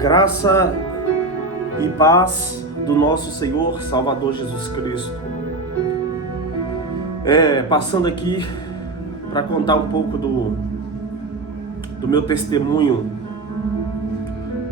Graça e paz do nosso Senhor Salvador Jesus Cristo. Passando aqui para contar um pouco do meu testemunho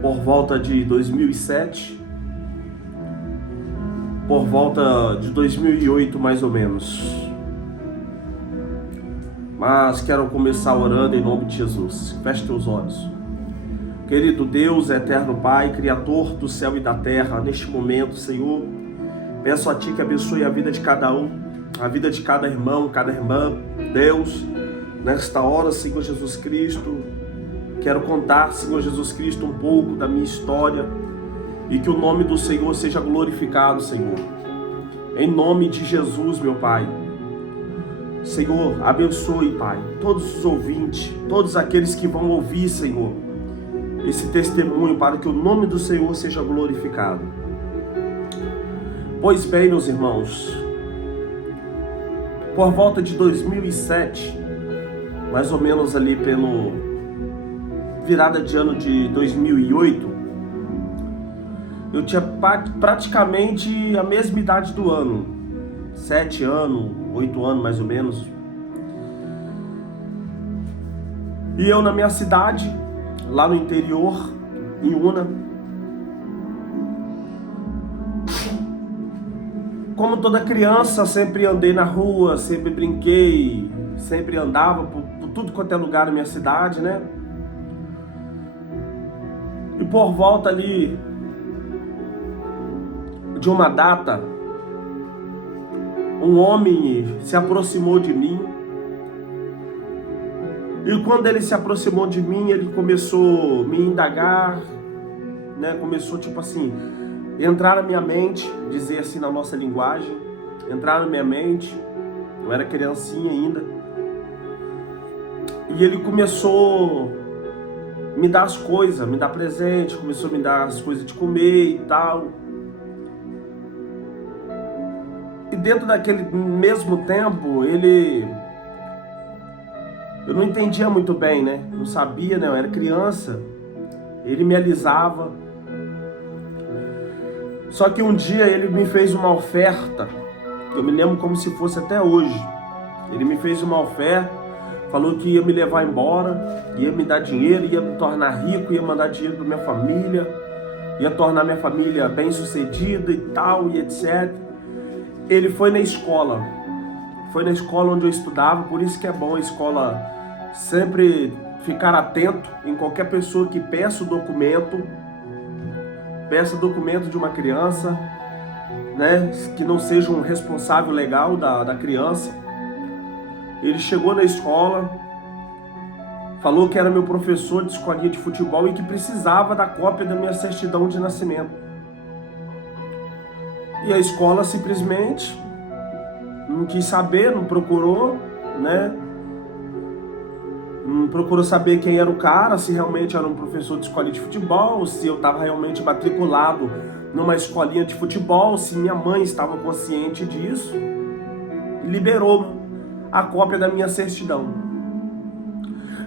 por volta de 2007, por volta de 2008 mais ou menos. Mas quero começar orando em nome de Jesus. Feche teus olhos. Querido Deus, eterno Pai, Criador do céu e da terra, neste momento, Senhor, peço a Ti que abençoe a vida de cada um, a vida de cada irmão, cada irmã. Deus, nesta hora, Senhor Jesus Cristo, quero contar, Senhor Jesus Cristo, um pouco da minha história e que o nome do Senhor seja glorificado, Senhor. Em nome de Jesus, meu Pai. Senhor, abençoe, Pai, todos os ouvintes, todos aqueles que vão ouvir, Senhor, esse testemunho, para que o nome do Senhor seja glorificado. Pois bem, meus irmãos, por volta de 2007, mais ou menos ali pelo virada de ano de 2008, eu tinha praticamente a mesma idade do ano, 7 anos, 8 anos mais ou menos. E eu na minha cidade, lá no interior, em Una, como toda criança, sempre andei na rua, sempre brinquei, sempre andava por tudo quanto é lugar na minha cidade, né? E por volta ali de uma data, um homem se aproximou de mim. E quando ele se aproximou de mim, ele começou a me indagar, né? Começou tipo assim, entrar na minha mente, dizer assim na nossa linguagem, entrar na minha mente. Eu era criancinha ainda. E ele começou a me dar as coisas, me dar presente, começou a me dar as coisas de comer e tal. E dentro daquele mesmo tempo, eu não entendia muito bem, né? Não sabia, né? Eu era criança. Ele me alisava. Só que um dia ele me fez uma oferta. Eu me lembro como se fosse até hoje. Ele me fez uma oferta, falou que ia me levar embora, ia me dar dinheiro, ia me tornar rico, ia mandar dinheiro para minha família, ia tornar minha família bem-sucedida e tal, e etc. Ele foi na escola onde eu estudava, por isso que é bom a escola sempre ficar atento em qualquer pessoa que peça documento de uma criança, né, que não seja um responsável legal da criança. Ele chegou na escola, falou que era meu professor de escolinha de futebol e que precisava da cópia da minha certidão de nascimento. E a escola simplesmente não quis saber, não procurou, né? Não procurou saber quem era o cara, se realmente era um professor de escolinha de futebol, se eu estava realmente matriculado numa escolinha de futebol, se minha mãe estava consciente disso. E liberou a cópia da minha certidão.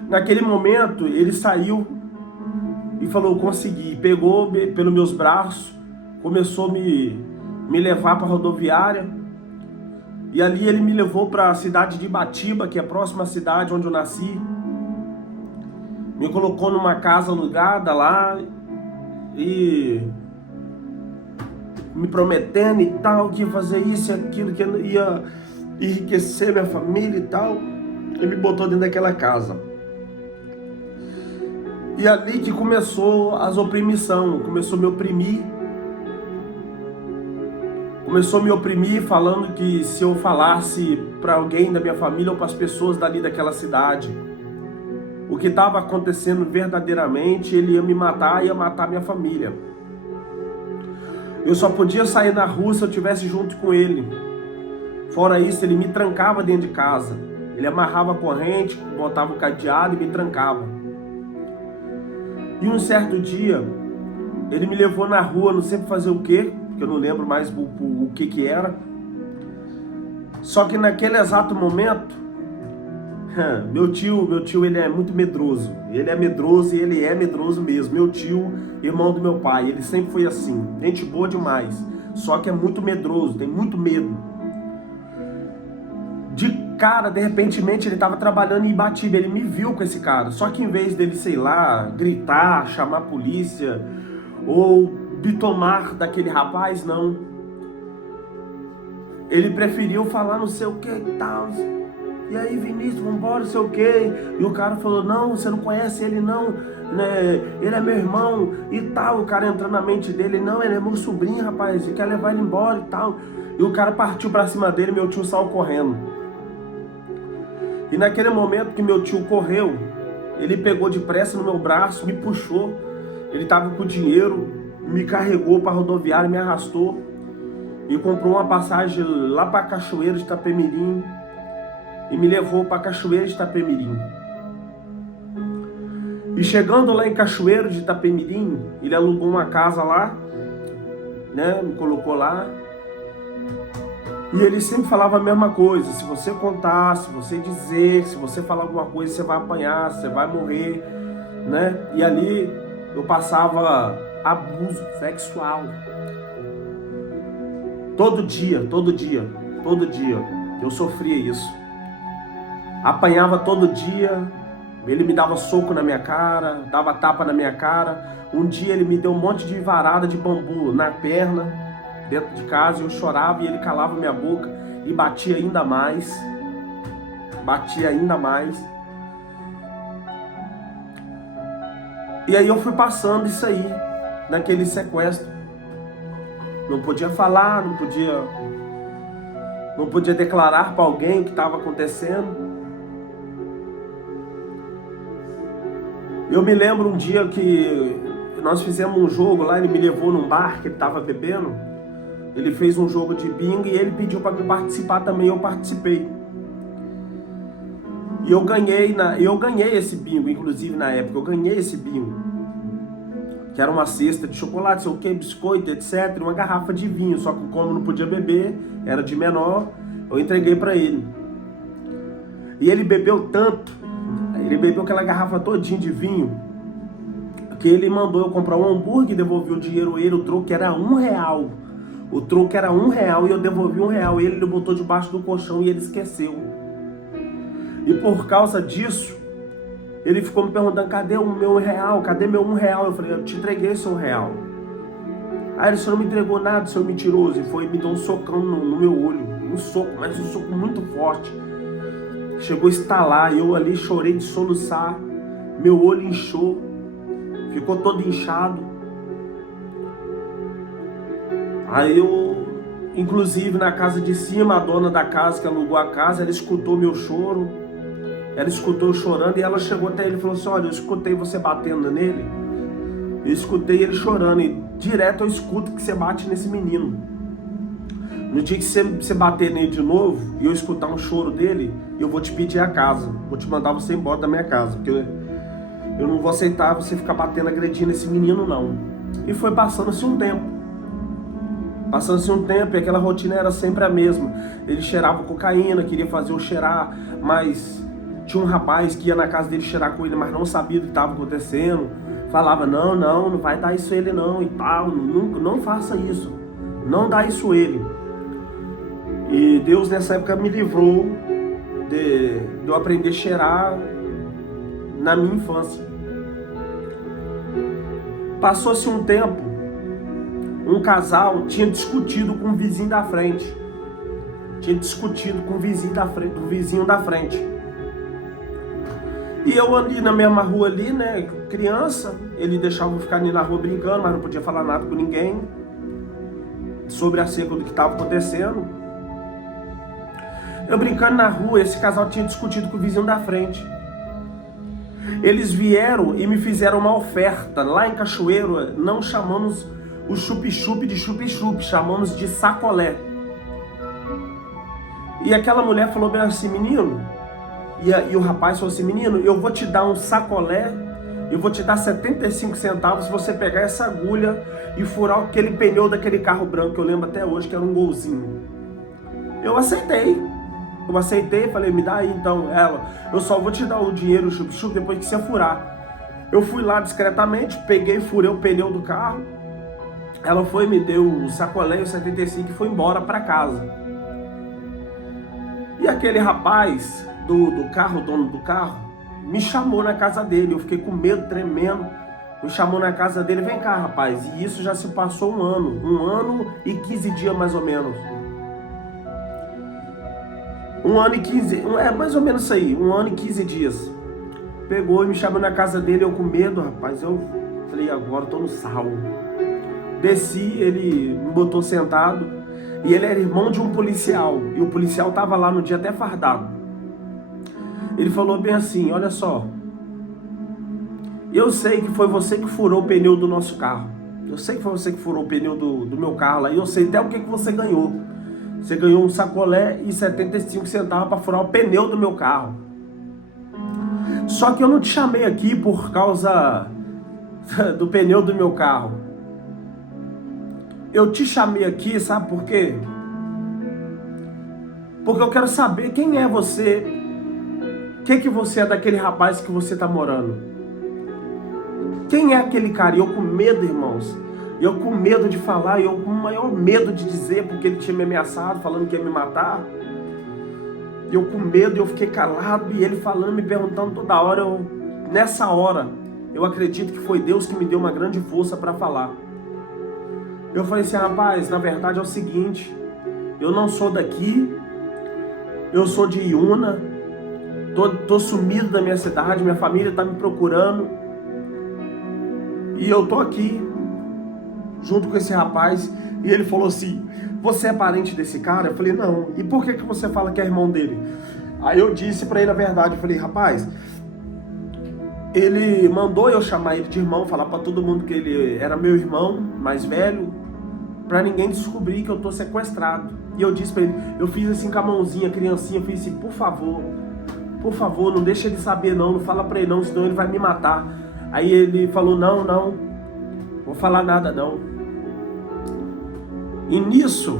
Naquele momento, ele saiu e falou, consegui. Pegou pelos meus braços, começou a me levar para a rodoviária. E ali ele me levou para a cidade de Ibatiba, que é a próxima cidade onde eu nasci. Me colocou numa casa alugada lá e me prometendo e tal, que ia fazer isso e aquilo, que ia enriquecer minha família e tal. E me botou dentro daquela casa. E ali que começou as oprimição, começou a me oprimir. Começou a me oprimir falando que se eu falasse para alguém da minha família ou para as pessoas dali daquela cidade o que estava acontecendo verdadeiramente, ele ia me matar, ia matar minha família. Eu só podia sair na rua se eu estivesse junto com ele. Fora isso, ele me trancava dentro de casa. Ele amarrava a corrente, botava o cadeado e me trancava. E um certo dia, ele me levou na rua, não sei para fazer o quê, porque eu não lembro mais o que era. Só que naquele exato momento, Meu tio, ele é muito medroso. Ele é medroso e ele é medroso mesmo. Meu tio, irmão do meu pai, ele sempre foi assim. Gente boa demais. Só que é muito medroso, tem muito medo. De repentemente, ele estava trabalhando em Ibatiba. Ele me viu com esse cara. Só que em vez dele, sei lá, gritar, chamar a polícia ou bitomar daquele rapaz, não. Ele preferiu falar não sei o que e tal. E aí, Vinícius, vambora, não sei o que. E o cara falou, não, você não conhece ele não, né? Ele é meu irmão e tal. O cara entrando na mente dele, não, ele é meu sobrinho, rapaz, você quer levar ele embora e tal. E o cara partiu pra cima dele, meu tio saiu correndo. E naquele momento que meu tio correu, ele pegou de pressa no meu braço, me puxou. Ele tava com dinheiro, me carregou pra rodoviária, me arrastou. E comprou uma passagem lá pra Cachoeira de Itapemirim. E me levou para Cachoeira de Itapemirim. E chegando lá em Cachoeira de Itapemirim, ele alugou uma casa lá, né? Me colocou lá. E ele sempre falava a mesma coisa: se você contar, se você dizer, se você falar alguma coisa, você vai apanhar, você vai morrer, né? E ali eu passava abuso sexual. Todo dia eu sofria isso. Apanhava todo dia, ele me dava soco na minha cara, dava tapa na minha cara. Um dia ele me deu um monte de varada de bambu na perna, dentro de casa, e eu chorava e ele calava minha boca e batia ainda mais. E aí eu fui passando isso aí, naquele sequestro. Não podia falar, não podia declarar para alguém o que estava acontecendo. Eu me lembro um dia que nós fizemos um jogo lá, ele me levou num bar que ele estava bebendo. Ele fez um jogo de bingo e ele pediu para me participar também, eu participei. E eu ganhei esse bingo, inclusive na época, eu ganhei esse bingo. Que era uma cesta de chocolate, sei o que, biscoito, etc. E uma garrafa de vinho, só que como não podia beber, era de menor, eu entreguei para ele. E ele bebeu tanto, ele bebeu aquela garrafa todinha de vinho, que ele mandou eu comprar um hambúrguer e devolvi o dinheiro a ele, o troco era R$1. O troco era R$1 e eu devolvi R$1. Ele botou debaixo do colchão e ele esqueceu. E por causa disso, ele ficou me perguntando, cadê o meu R$1? Cadê meu R$1? Eu falei, eu te entreguei seu R$1. Aí ele, você não me entregou nada, seu mentiroso. E foi me deu um socão no meu olho. Um soco, mas um soco muito forte. Chegou a estalar, eu ali chorei de soluçar. Meu olho inchou. Ficou todo inchado. Aí eu, inclusive na casa de cima, a dona da casa que alugou a casa, ela escutou meu choro. Ela escutou eu chorando e ela chegou até ele e falou assim, olha, eu escutei você batendo nele. Eu escutei ele chorando e direto eu escuto que você bate nesse menino. No dia que você bater nele de novo e eu escutar um choro dele, eu vou te pedir a casa. Vou te mandar você embora da minha casa, porque eu não vou aceitar você ficar batendo, agredindo esse menino, não. E foi passando-se um tempo. E aquela rotina era sempre a mesma. Ele cheirava cocaína, queria fazer eu cheirar, mas tinha um rapaz que ia na casa dele cheirar com ele, mas não sabia o que estava acontecendo. Falava, não vai dar isso a ele não, e tal, não faça isso. Não dá isso a ele. E Deus nessa época me livrou de eu aprender a cheirar na minha infância. Passou-se um tempo, um casal tinha discutido com o vizinho da frente. Do vizinho da frente. E eu ali na mesma rua ali, né, criança, ele deixava eu ficar ali na rua brincando, mas não podia falar nada com ninguém sobre acerca do que estava acontecendo. Eu brincando na rua, esse casal tinha discutido com o vizinho da frente. Eles vieram e me fizeram uma oferta. Lá em Cachoeiro, não chamamos o chup-chup de chup-chup, chamamos de sacolé. E aquela mulher falou bem assim, menino, e o rapaz falou assim, menino, eu vou te dar um sacolé, eu vou te dar 75 centavos se você pegar essa agulha e furar aquele pneu daquele carro branco, que eu lembro até hoje que era um Golzinho. Eu aceitei. Eu aceitei, falei, me dá aí então. Ela, eu só vou te dar o dinheiro, o chup-chup, depois que você furar. Eu fui lá discretamente, peguei, furei o pneu do carro. Ela foi, me deu o sacolé e o 75 e foi embora para casa. E aquele rapaz do carro, dono do carro, me chamou na casa dele. Eu fiquei com medo, tremendo. Me chamou na casa dele, vem cá, rapaz. E isso já se passou um ano e 15 dias mais ou menos. 1 ano e 15, é mais ou menos isso aí, 1 ano e 15 dias. Pegou e me chamou na casa dele, eu com medo, rapaz. Eu falei, agora eu tô no salvo. Desci, ele me botou sentado. E ele era irmão de um policial. E o policial tava lá no dia até fardado. Ele falou bem assim, olha só. Eu sei que foi você que furou o pneu do nosso carro. Eu sei que foi você que furou o pneu do meu carro lá. E eu sei até o que você ganhou. Você ganhou um sacolé e 75 centavos para furar o pneu do meu carro. Só que eu não te chamei aqui por causa do pneu do meu carro. Eu te chamei aqui, sabe por quê? Porque eu quero saber quem é você. O que você é daquele rapaz que você tá morando? Quem é aquele cara? E eu com medo, irmãos. Eu com medo de falar, eu com o maior medo de dizer, porque ele tinha me ameaçado, falando que ia me matar. Eu com medo, eu fiquei calado, e ele falando, me perguntando toda hora. Nessa hora, eu acredito que foi Deus que me deu uma grande força para falar. Eu falei assim, rapaz, na verdade é o seguinte, eu não sou daqui, eu sou de Iuna, tô sumido da minha cidade, minha família tá me procurando, e eu tô aqui, junto com esse rapaz, e ele falou assim, você é parente desse cara? Eu falei, não. E por que você fala que é irmão dele? Aí eu disse pra ele a verdade, eu falei, rapaz, ele mandou eu chamar ele de irmão, falar pra todo mundo que ele era meu irmão, mais velho, pra ninguém descobrir que eu tô sequestrado. E eu disse pra ele, eu fiz assim com a mãozinha, criancinha, eu fiz assim, por favor, não deixa ele saber não fala pra ele não, senão ele vai me matar. Aí ele falou, não, vou falar nada não. E nisso,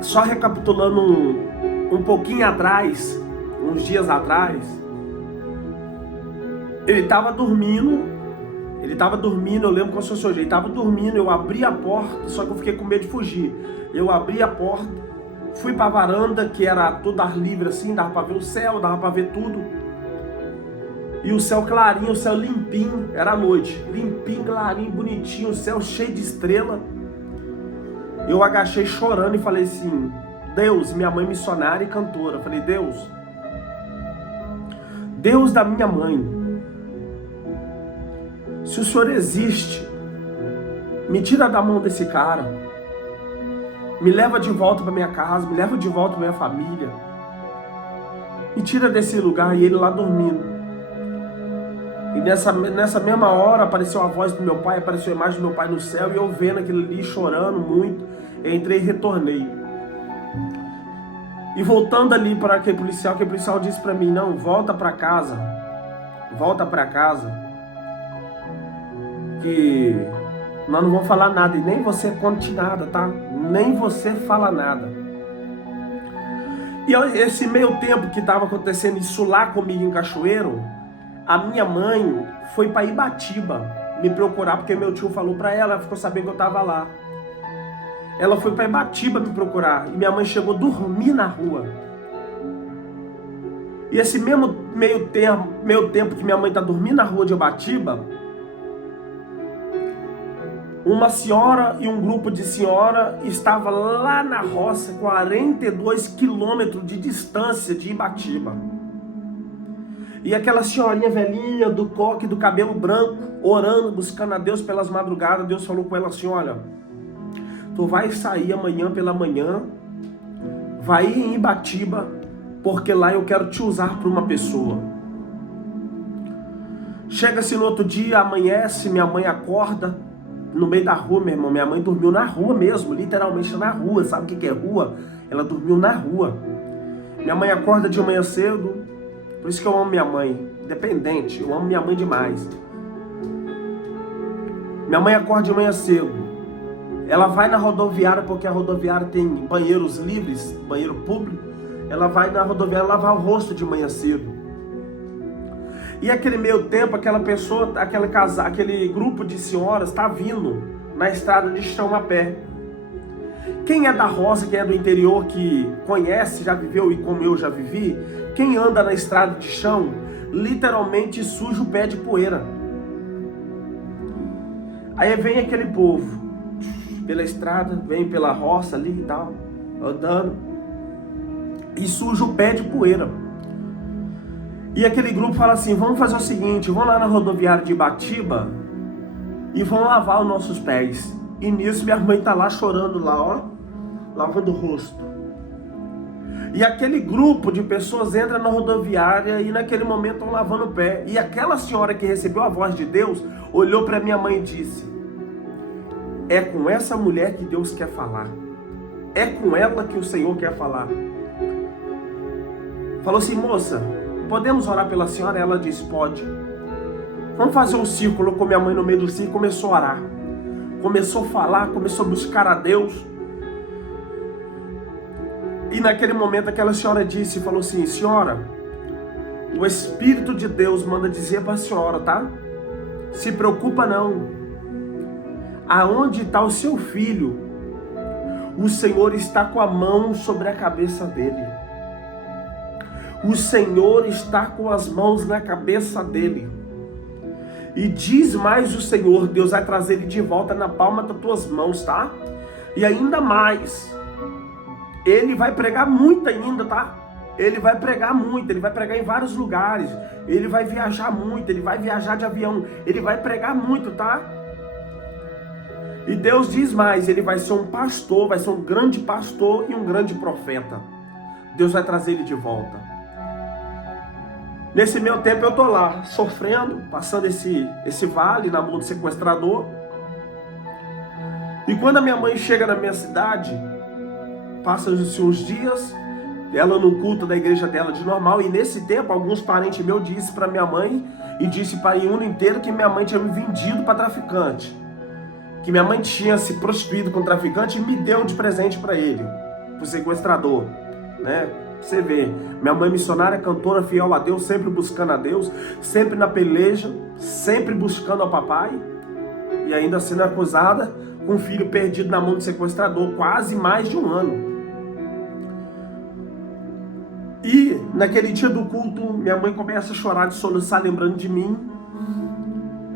só recapitulando um pouquinho atrás, uns dias atrás, ele estava dormindo, eu lembro qual foi o seu jeito, ele estava dormindo, eu abri a porta, só que eu fiquei com medo de fugir. Eu abri a porta, fui para a varanda, que era todo ar livre assim, dava para ver o céu, dava para ver tudo. E o céu clarinho, o céu limpinho, era noite, limpinho, clarinho, bonitinho, o céu cheio de estrela. Eu agachei chorando e falei assim, Deus, minha mãe missionária e cantora. Eu falei, Deus da minha mãe, se o Senhor existe, me tira da mão desse cara, me leva de volta para minha casa, me leva de volta para minha família, me tira desse lugar. E ele lá dormindo. E nessa mesma hora apareceu a voz do meu pai, apareceu a imagem do meu pai no céu, e eu vendo aquilo ali, chorando muito, eu entrei e retornei. E voltando ali para aquele policial disse para mim, não, volta para casa, que nós não vamos falar nada, e nem você conte nada, tá? Nem você fala nada. E esse meio tempo que estava acontecendo isso lá comigo em Cachoeiro, a minha mãe foi para Ibatiba me procurar, porque meu tio falou para ela ficou sabendo que eu estava lá. Ela foi para Ibatiba me procurar, e minha mãe chegou a dormir na rua. E esse mesmo meio tempo que minha mãe está dormindo na rua de Ibatiba, uma senhora e um grupo de senhora estava lá na roça, 42 quilômetros de distância de Ibatiba. E aquela senhorinha velhinha do coque, do cabelo branco, orando, buscando a Deus pelas madrugadas, Deus falou com ela assim, olha, tu vai sair amanhã pela manhã, vai ir em Ibatiba, porque lá eu quero te usar para uma pessoa. Chega-se no outro dia, amanhece, minha mãe acorda no meio da rua, meu irmão. Minha mãe dormiu na rua mesmo, literalmente na rua. Sabe o que é rua? Ela dormiu na rua. Minha mãe acorda de manhã cedo, por isso que eu amo minha mãe, independente, eu amo minha mãe demais. Minha mãe acorda de manhã cedo, ela vai na rodoviária, porque a rodoviária tem banheiros livres, banheiro público. Ela vai na rodoviária lavar o rosto de manhã cedo. E aquele meio tempo, aquela pessoa, aquele grupo de senhoras está vindo na estrada de chão a pé. Quem é da roça, quem é do interior, que conhece, já viveu e como eu já vivi, quem anda na estrada de chão, literalmente suja o pé de poeira. Aí vem aquele povo pela estrada, vem pela roça ali e tal, andando, e suja o pé de poeira. E aquele grupo fala assim: vamos fazer o seguinte, vamos lá na rodoviária de Ibatiba e vamos lavar os nossos pés. E nisso minha mãe tá lá chorando lá, ó, lavando o rosto. E aquele grupo de pessoas entra na rodoviária e naquele momento estão lavando o pé. E aquela senhora que recebeu a voz de Deus olhou para minha mãe e disse: é com essa mulher que Deus quer falar. É com ela que o Senhor quer falar. Falou assim: moça, podemos orar pela senhora? Ela disse: pode. Vamos fazer um círculo. Colocou minha mãe no meio do círculo e começou a orar. Começou a falar, começou a buscar a Deus. E naquele momento aquela senhora disse, falou assim: senhora, o Espírito de Deus manda dizer para a senhora, tá? Se preocupa não. Aonde está o seu filho, o Senhor está com a mão sobre a cabeça dele. O Senhor está com as mãos na cabeça dele. E diz mais o Senhor: Deus vai trazer ele de volta na palma das tuas mãos, tá? E ainda mais, ele vai pregar muito ainda, tá? Ele vai pregar muito, ele vai pregar em vários lugares. Ele vai viajar muito, ele vai viajar de avião. Ele vai pregar muito, tá? E Deus diz mais: ele vai ser um pastor, vai ser um grande pastor e um grande profeta. Deus vai trazer ele de volta. Nesse meu tempo eu tô lá, sofrendo, passando esse vale na mão do sequestrador. E quando a minha mãe chega na minha cidade, passam-se uns dias, ela no culto da igreja dela de normal, e nesse tempo alguns parentes meus disseram para minha mãe e disse para o mundo inteiro que minha mãe tinha me vendido para traficante. Que minha mãe tinha se prostituído com traficante e me deu de presente para ele, pro sequestrador, né? Você vê, minha mãe missionária, cantora, fiel a Deus, sempre buscando a Deus, sempre na peleja, sempre buscando ao papai, e ainda sendo acusada com um filho perdido na mão do sequestrador, quase mais de um ano. E naquele dia do culto, minha mãe começa a chorar de soluçar, lembrando de mim.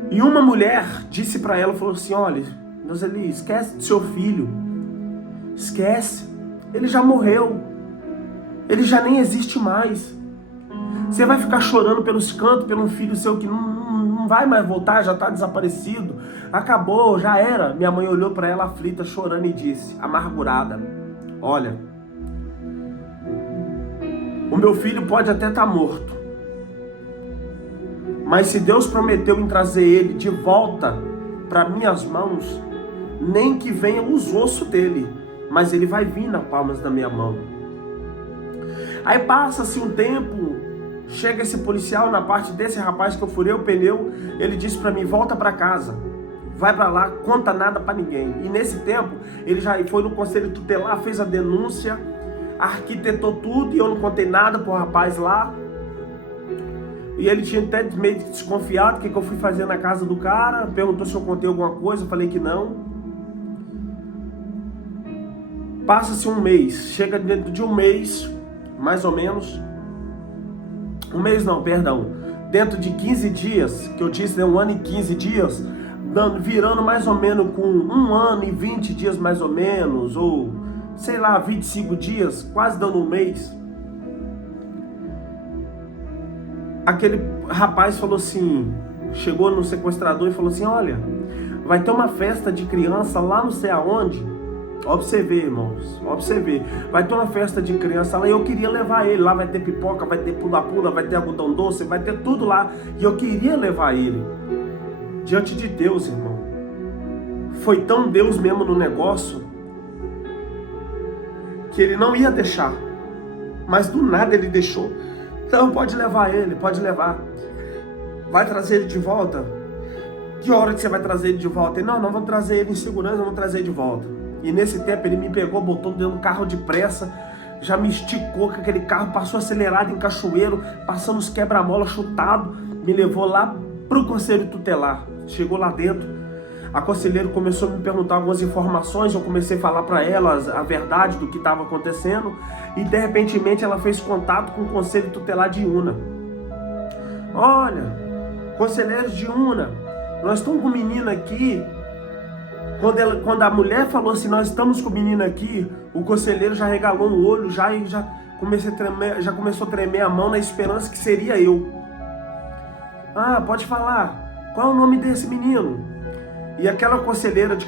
E uma mulher disse para ela, falou assim: olha, Roseli, esquece do seu filho, esquece, ele já morreu. Ele já nem existe mais. Você vai ficar chorando pelos cantos, pelo filho seu que não vai mais voltar, já está desaparecido. Acabou, já era. Minha mãe olhou para ela aflita, chorando e disse, amargurada: olha, o meu filho pode até estar morto, mas se Deus prometeu em trazer ele de volta para minhas mãos, nem que venham os ossos dele, mas ele vai vir nas palmas da minha mão. Aí passa-se um tempo, chega esse policial na parte desse rapaz que eu furei o pneu, ele disse para mim: volta para casa, vai para lá, conta nada para ninguém. E nesse tempo, ele já foi no conselho tutelar, fez a denúncia, arquitetou tudo e eu não contei nada pro rapaz lá. E ele tinha até meio desconfiado o que eu fui fazer na casa do cara, perguntou se eu contei alguma coisa, eu falei que não. Passa-se um mês, chega dentro de um mês, mais ou menos, dentro de 15 dias, que eu disse, né, 1 ano e 15 dias, virando mais ou menos com 1 ano e 20 dias mais ou menos, ou sei lá, 25 dias, quase dando um mês, aquele rapaz falou assim, chegou no sequestrador e falou assim: olha, vai ter uma festa de criança lá não sei aonde. Observe, irmãos, observe. Vai ter uma festa de criança lá e eu queria levar ele. Lá vai ter pipoca, vai ter pula-pula, vai ter algodão doce, vai ter tudo lá. E eu queria levar ele. Diante de Deus, irmão, foi tão Deus mesmo no negócio que ele não ia deixar. Mas do nada ele deixou. Então pode levar ele, pode levar. Vai trazer ele de volta. Que hora que você vai trazer ele de volta? Ele, não, vamos trazer ele em segurança, vamos trazer ele de volta. E nesse tempo ele me pegou, botou dentro do carro de pressa, já me esticou com aquele carro, passou acelerado em Cachoeiro, passando os quebra-mola chutado, me levou lá pro conselho tutelar. Chegou lá dentro, a conselheira começou a me perguntar algumas informações, eu comecei a falar para ela a verdade do que estava acontecendo, e de repentemente ela fez contato com o conselho tutelar de Iuna. Olha, conselheiros de Iuna, nós estamos com um menino aqui. Quando a mulher falou assim, nós estamos com o menino aqui, o conselheiro já regalou o olho, já começou a tremer a mão na esperança que seria eu. Ah, pode falar, qual é o nome desse menino? E aquela conselheira de